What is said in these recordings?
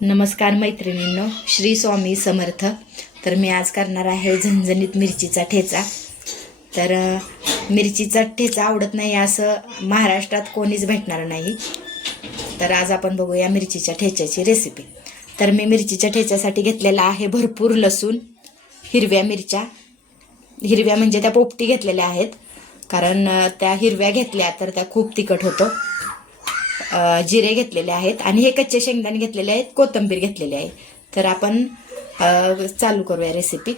नमस्कार मैत्रिणींनो, श्री स्वामी समर्थ. तर मी आज करणार आहे झणझणीत मिरचीचा ठेचा. तर मिरचीचा ठेचा आवडत नाही असं महाराष्ट्रात कोणीच भेटणार नाही. तर आज आपण बघूया मिरचीच्या ठेच्याची रेसिपी. तर मी मिरचीच्या ठेच्यासाठी घेतलेला आहे भरपूर लसूण, हिरव्या मिरच्या, हिरव्या म्हणजे त्या पोपटी घेतलेल्या आहेत, कारण त्या हिरव्या घेतल्या तर त्या खूप तिखट होतं. जिरे घेतलेले आहेत आणि हे कच्चे शेंगदाणे घेतलेले आहेत, कोथिंबीर घेतलेली आहे. तर आपण चालू करूया रेसिपी.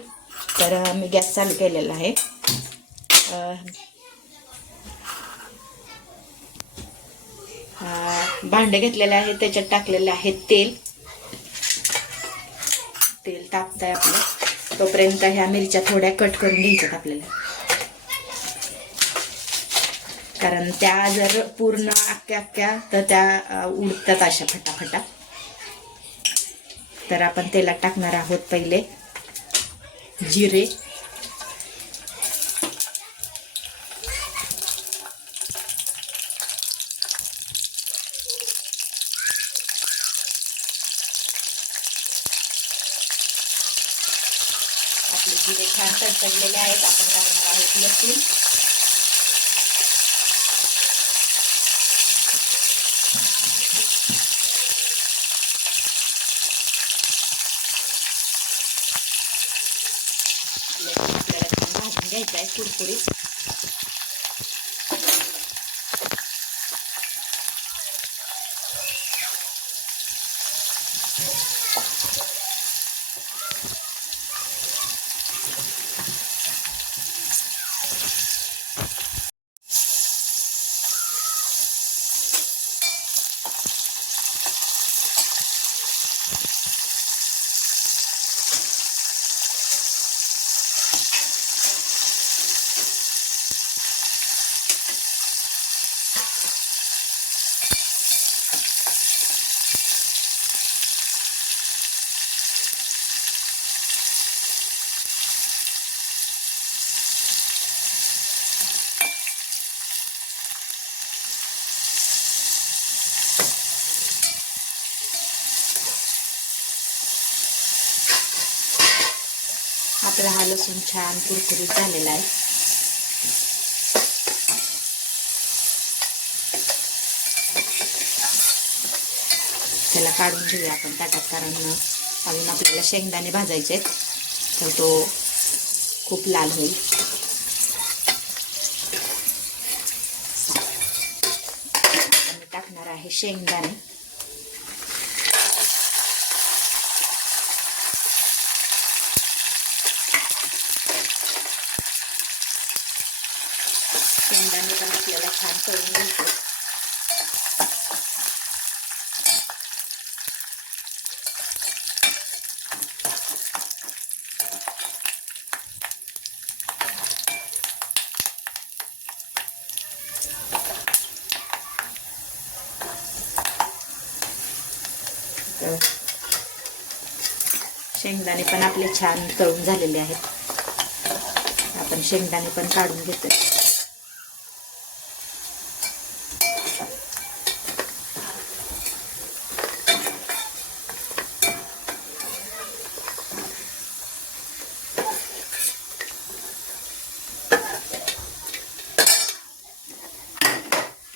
तर मी गॅस चालू केलेला आहे. भांडे घेतलेले आहे, त्याच्यात टाकलेले आहे तेल. तेल तापतंय आपलं, तोपर्यंत ह्या मिरच्या थोड्या कट करून घ्यायच्यात आपल्याला, कारण त्या जर पूर्ण अख्ख्या तर त्या उडतात अशा फटाफटा. तर आपण तेलात टाकणार आहोत पहिले जिरे, आपले जिरे छान तडतडलेले आहेत. आपण टाकणार आहोत लसूण, आपल्याला छान भाजून घ्यायचं आहे कुरकुरीत. आपला हा लसूण छान कुरकुरीत झालेला आहे. त्याला काढून घेऊया आपण ताटात, कारण अजून आपल्याला शेंगदाणे भाजायचे आहेत, तर तो खूप लाल होईल. मी टाकणार आहे शेंगदाणे. शेंगदाणे पण आपल्याला छान तळून घ्यायचे. शेंगदाणे पण आपले छान तळून झालेले आहेत. आपण शेंगदाणे पण काढून घेतो.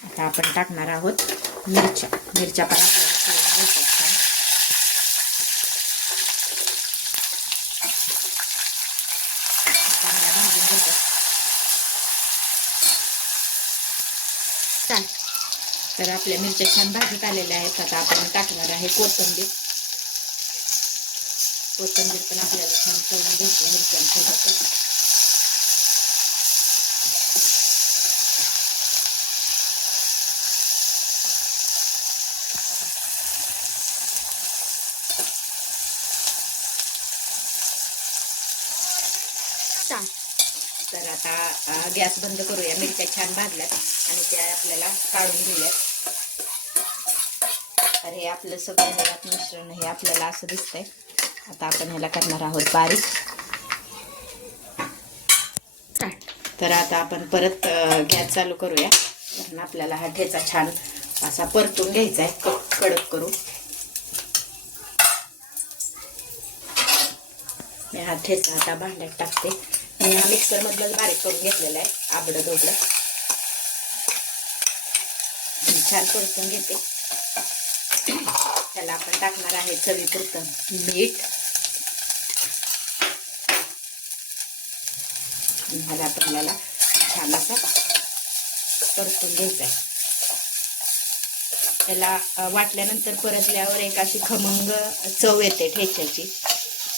आता आपण टाकणार आहोत मिरच्या. मिरच्या पण आपल्याला तळून घ्यायच्या. तर आपल्या मिरच्या छान भाजीत आलेल्या आहेत. आता आपण टाकणार आहे कोथिंबीर. कोथिंबीर पण आपल्याला छान तळून घ्यायची मिरच्यांसोबत. तर आता गॅस बंद करूया. मिरच्या छान भाजल्यात आणि त्या आपल्याला काढून घेऊयात. तर हे आपलं सगळं मिश्रण हे आपल्याला असं दिसतंय. आता आपण ह्याला करणार आहोत बारीक. तर आता आपण परत गॅस चालू करूया, कारण आपल्याला हा ठेचा छान असा परतून घ्यायचा आहे कडक करून. हा ठेचा आता भांड्यात टाकते. मी हा मिक्सरमधलंच बारीक करून घेतलेला आहे, आबडं दोबडं. छान परतून घेते. त्याला आपण टाकणार आहे चवीपुरतं मीठ. ह्याला आपल्याला छान असा परतून घ्यायचा आहे. त्याला वाटल्यानंतर परतल्यावर एक अशी खमंग चव येते ठेच्याची,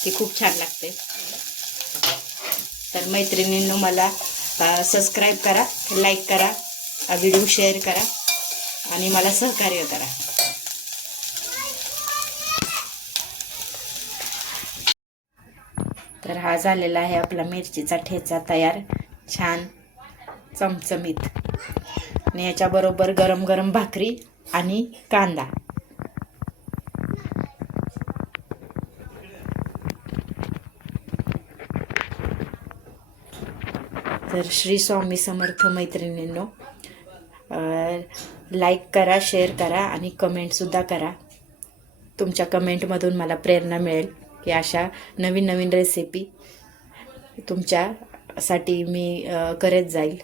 ती खूप छान लागते. तर मैत्रिणींनो, मला सबस्क्राईब करा, लाईक करा, व्हिडिओ शेअर करा आणि मला सहकार्य करा. तर हा झालेला आहे आपला मिरचीचा ठेचा तयार, छान चमचमीत. आणि याच्याबरोबर गरम गरम भाकरी आणि कांदा. तर श्री स्वामी समर्थ मैत्रिणींनो, लाईक करा, शेअर करा आणि कमेंटसुद्धा करा. तुमच्या कमेंटमधून मला प्रेरणा मिळेल की अशा नवीन नवीन रेसिपी तुमच्यासाठी मी करत जाईल.